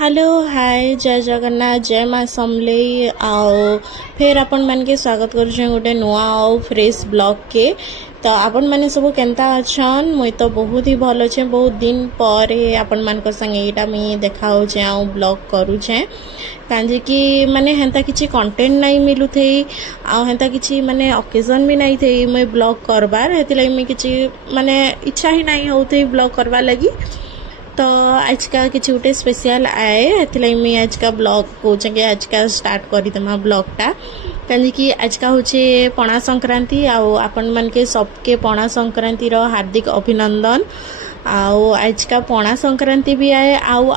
Hello hi जय जगन्नाथ जय माँ समलेई आओ फिर आपण मान के स्वागत करुछे गोटे नुआ आओ फ्रेश ब्लॉग के। तो आपण माने सब केनता अछन मुई तो बहुत ही भल छे। बहुत दिन पर आपण मान को संगे एटा मी देखा होछे आ ब्लॉग करूछे कांजे कि माने हेंता किछि कंटेंट नहीं मिलु थे आ हेंता किछि माने ओकेजन भी नहीं थे मुई ब्लॉग करबार हेति लागि मी किछि माने इच्छा ही नहीं होते ब्लॉग करबा लगी। तो आज का किसी गोटे स्पेशल आए एथलाई मैं आज का ब्लॉग कहे आज का स्टार्ट करदेमा ब्लॉगटा कहीं कि आज का होचे पणा संक्रांति आओ आपण मन के सबके पणा संक्रांति रो हार्दिक अभिनंदन। आओ आज का पणा संक्रांति भी आए आओ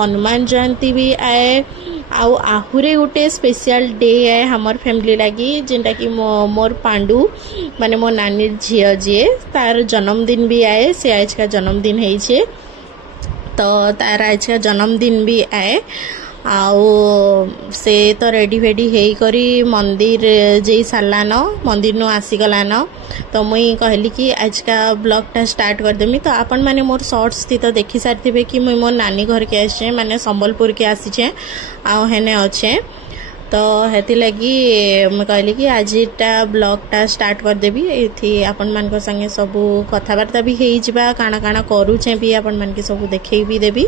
हनुमान जयंती भी आए आओ आहुरे गोटे स्पेशल डे आए हमर फैमिली लगी जेनटा कि मोर पांडु माने मो नानी झियो जे तार जन्मदिन भी आए से आज का जन्मदिन है छे। तो तार आज का जन्मदिन भी आए आओ से तो रेडी फेडी हे करी मंदिर जे सारलान मंदिर नु आसीगलान। तो मुई कहली कि आज का ब्लॉगटा स्टार्ट करदेमी। तो आपण माने मोर शॉर्ट्स थी तो देखि सारथिबे कि मुई मोर नानी घर के आछे माने संबलपुर के आसीछे आ हेने अच्छे। तो हेति लगी मैं कहली कि आजटा ब्लॉगटा स्टार्ट करदेवी ये आपण मान को संगे सब कथबार्ता भी हो जावा काना काना करूचे भी आपण मान के सब देखे भी देवी।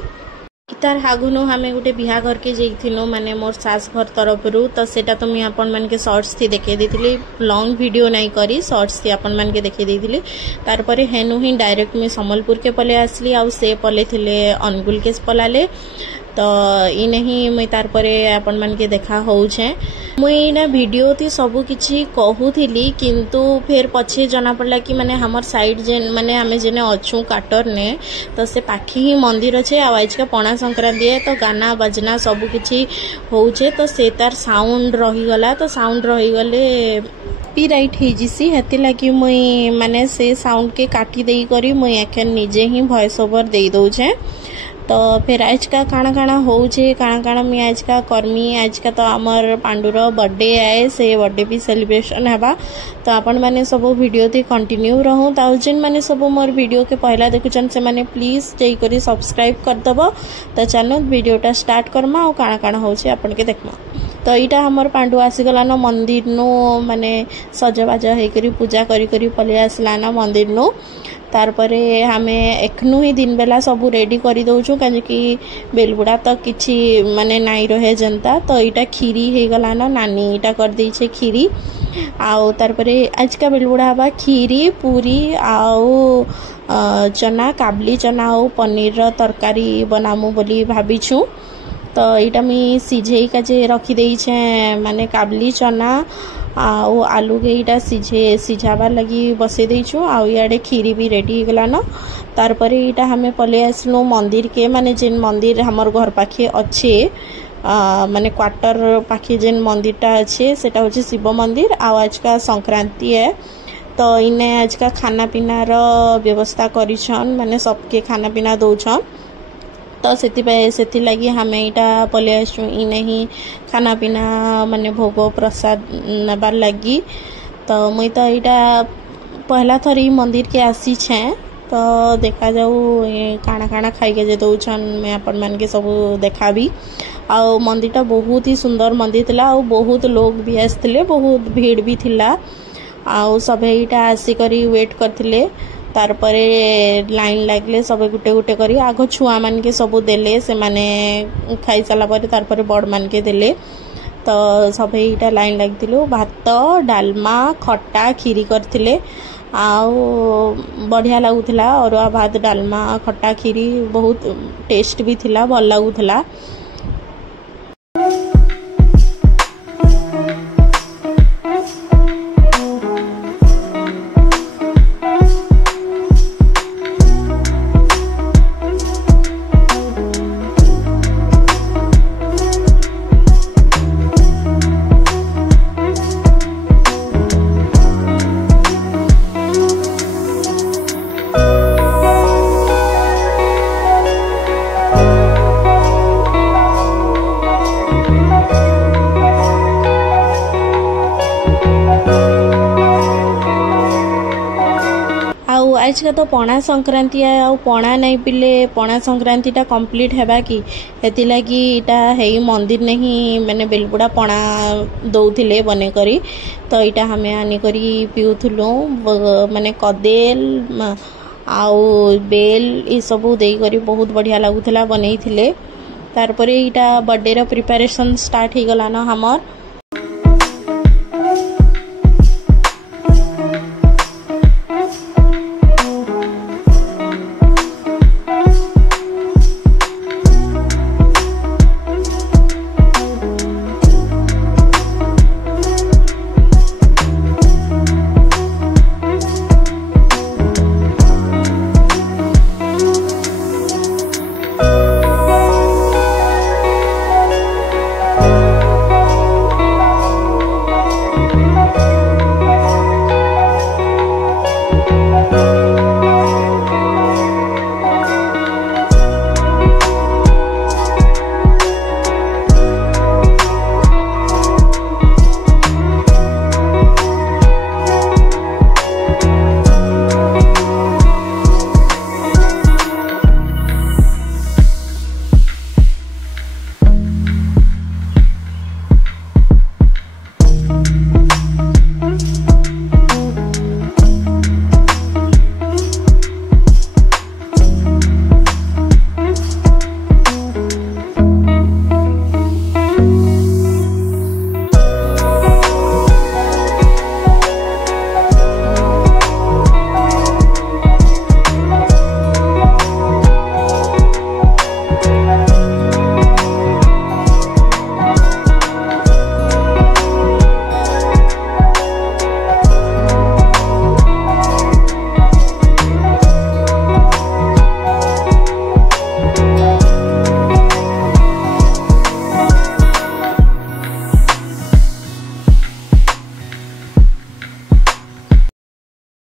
तार हागुनु हमें गोटे बिहा घर के जाइथिनु माने मोर सास घर तरफ रु। तो सेटा तो मैं आपण मान के शॉर्ट्स थी देखे देथिली लॉन्ग वीडियो नहीं करी शॉर्ट्स थी आपण मान के देखे देथिली। तार परे हेनु ही डायरेक्ट मैं संबलपुर के पले आसली आ से पले थिले अनुगुल के पलाले। तो इ नहीं मुई तार परे आपण मान के देखा होउछे मुई ना वीडियो थी सब किछि कहूथिली किंतु फिर पछे जना पड़ला कि माने हमर साइड जेन माने हमें जेने अछु काटर ने तो से पाखी ही मंदिर अच्छे आज का पणा संक्रांति है। तो गाना बजना सब किछि होउछे तो से तार साउंड रही गला। तो साउंड रही गले कॉपीराइट हे जिसी हेति लागि मुई माने से साउंड के काटी देई करी मुई एखन निजे ही वॉइस ओवर दे दउछे। तो फिर आज का काना काना होउछे काना काना मी आज का कर्मी आज का तो आमर पांडुर बर्थडे आए से बर्थडे भी सेलिब्रेशन हेबा। तो आपण माने सब वीडियो थी कंटिन्यू रहूँ तो जेन माने सब मोर वीडियो के पहला देखुचन से माने प्लीज जई करी सब्सक्राइब कर दबो। तो चलो वीडियोटा स्टार्ट करमा और काना काना होउछे आपण के देखमा। तो इटा हमर पांडु आसीगलान मंदिर नु माने सजबाज हेकरी पूजा करी करी पले आसलान मंदिर नु। तार परे हमें एखनु ही दिन बेला सब रेडी करी दउछु काजे कि बेलबुड़ा तो किछि माने नाई रहे जनता। तो इटा खीरी हे गलान नानी इटा कर दी छे खीरी आओ तार परे आज का बेलबुड़ा बा खीरी पूरी आओ चना काबली चना और पनीर रो तरकारी बनामु बोली भाबिछु। तो इटा मी सिझे काजे रखी देई छे माने काबली चना आउ आलू के इटा सिझाबार लगी बसे देइछु आउ याडे खीरी भी रेडी गलान। तार परे इटा हमें पले आसलु मंदिर के माने जेन मंदिर हमर घर पाखे अच्छे माने क्वार्टर पाखे जेन मंदिरटा अच्छे सेटा होचे शिव मंदिर। आ आज का संक्रांति है तो इने आज का खाना पीना रो व्यवस्था करिछन माने सबके खाना पीना दउछन। तो सेति लगी हमें इटा पले आसु इने ही खाना पीना माने भोग प्रसाद नबार लगी। तो मुई तो इटा पहला थरी मंदिर के आसी छे तो देखा जाऊ काना काना खाई के जे दउछन मैं अपन मान के सब देखा भी। आ मंदिरटा बहुत ही सुंदर मंदिर थिला आ बहुत लोग भी आसथिले बहुत भीड़ भी थिला आ सभे इटा आसी करी वेट करथिले। तार परे लाइन लागले सब गुटे गुटे करी आगो छुआ मान के सब देले से माने खाई साला परे तार परे बड़ मान के देले। तो सब इटा लाइन लागथिलु भात डालमा खट्टा खीरी करथिले आउ बढ़िया लागुथिला और भात डालमा खट्टा खीरी बहुत टेस्ट भी थिला भल लागुथिला। आज का तो पणा संक्रांति है आ पणा नहीं पिले पणा संक्रांतिटा कंप्लीट हेबा कि हेति लगी इटा हे मंदिर नहीं मैंने बेलबुड़ा पणा दौथिले बने करी तो इटा हमें आनी करी पिउथुलु माने कदेल आउ बेल ये सब दे करी बहुत बढ़िया लगुला बनै थिले तार पर इटा बर्थडे रो प्रिपरेशन स्टार्ट हो गला ना हमर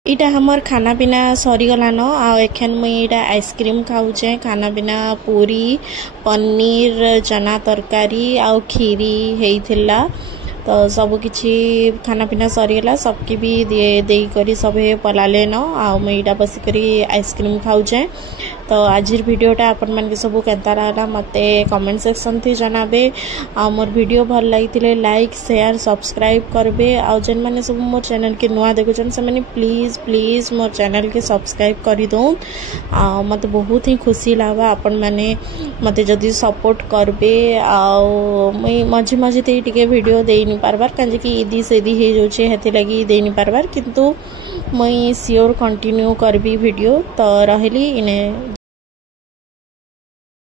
इटा हमर खाना पीना सरी गलान आ एखन मुई इटा आइसक्रीम खाऊचे खाना पीना पूरी पनीर चना तरकारी आ खीरी हेइथिला तो सब किछि खाना पीना सरीगला सबके भी दे करी सब पलाले न आ मुई इटा बस करी आइसक्रीम खाऊचे तो आज वीडियोटा अपन मन के सब केता रहला मते कमेंट सेक्शन थी जनाबे आ मोर वीडियो भल लागितिले लाइक शेयर सब्सक्राइब करबे आ जन माने सब मोर चैनल के नुआ देखुछन से माने प्लीज प्लीज मोर चैनल के सब्सक्राइब करी दो आ मते बहुत ही खुशी लावा अपन माने मते जदी सपोर्ट करबे आ मुई मझे मझे ते टिके वीडियो देई नि पारबार काजे कि इदी सेदी हे जोचे हेते लगी देई नि पारबार किंतु मुई सियोर कंटिन्यू करबी वीडियो तो रहली इने।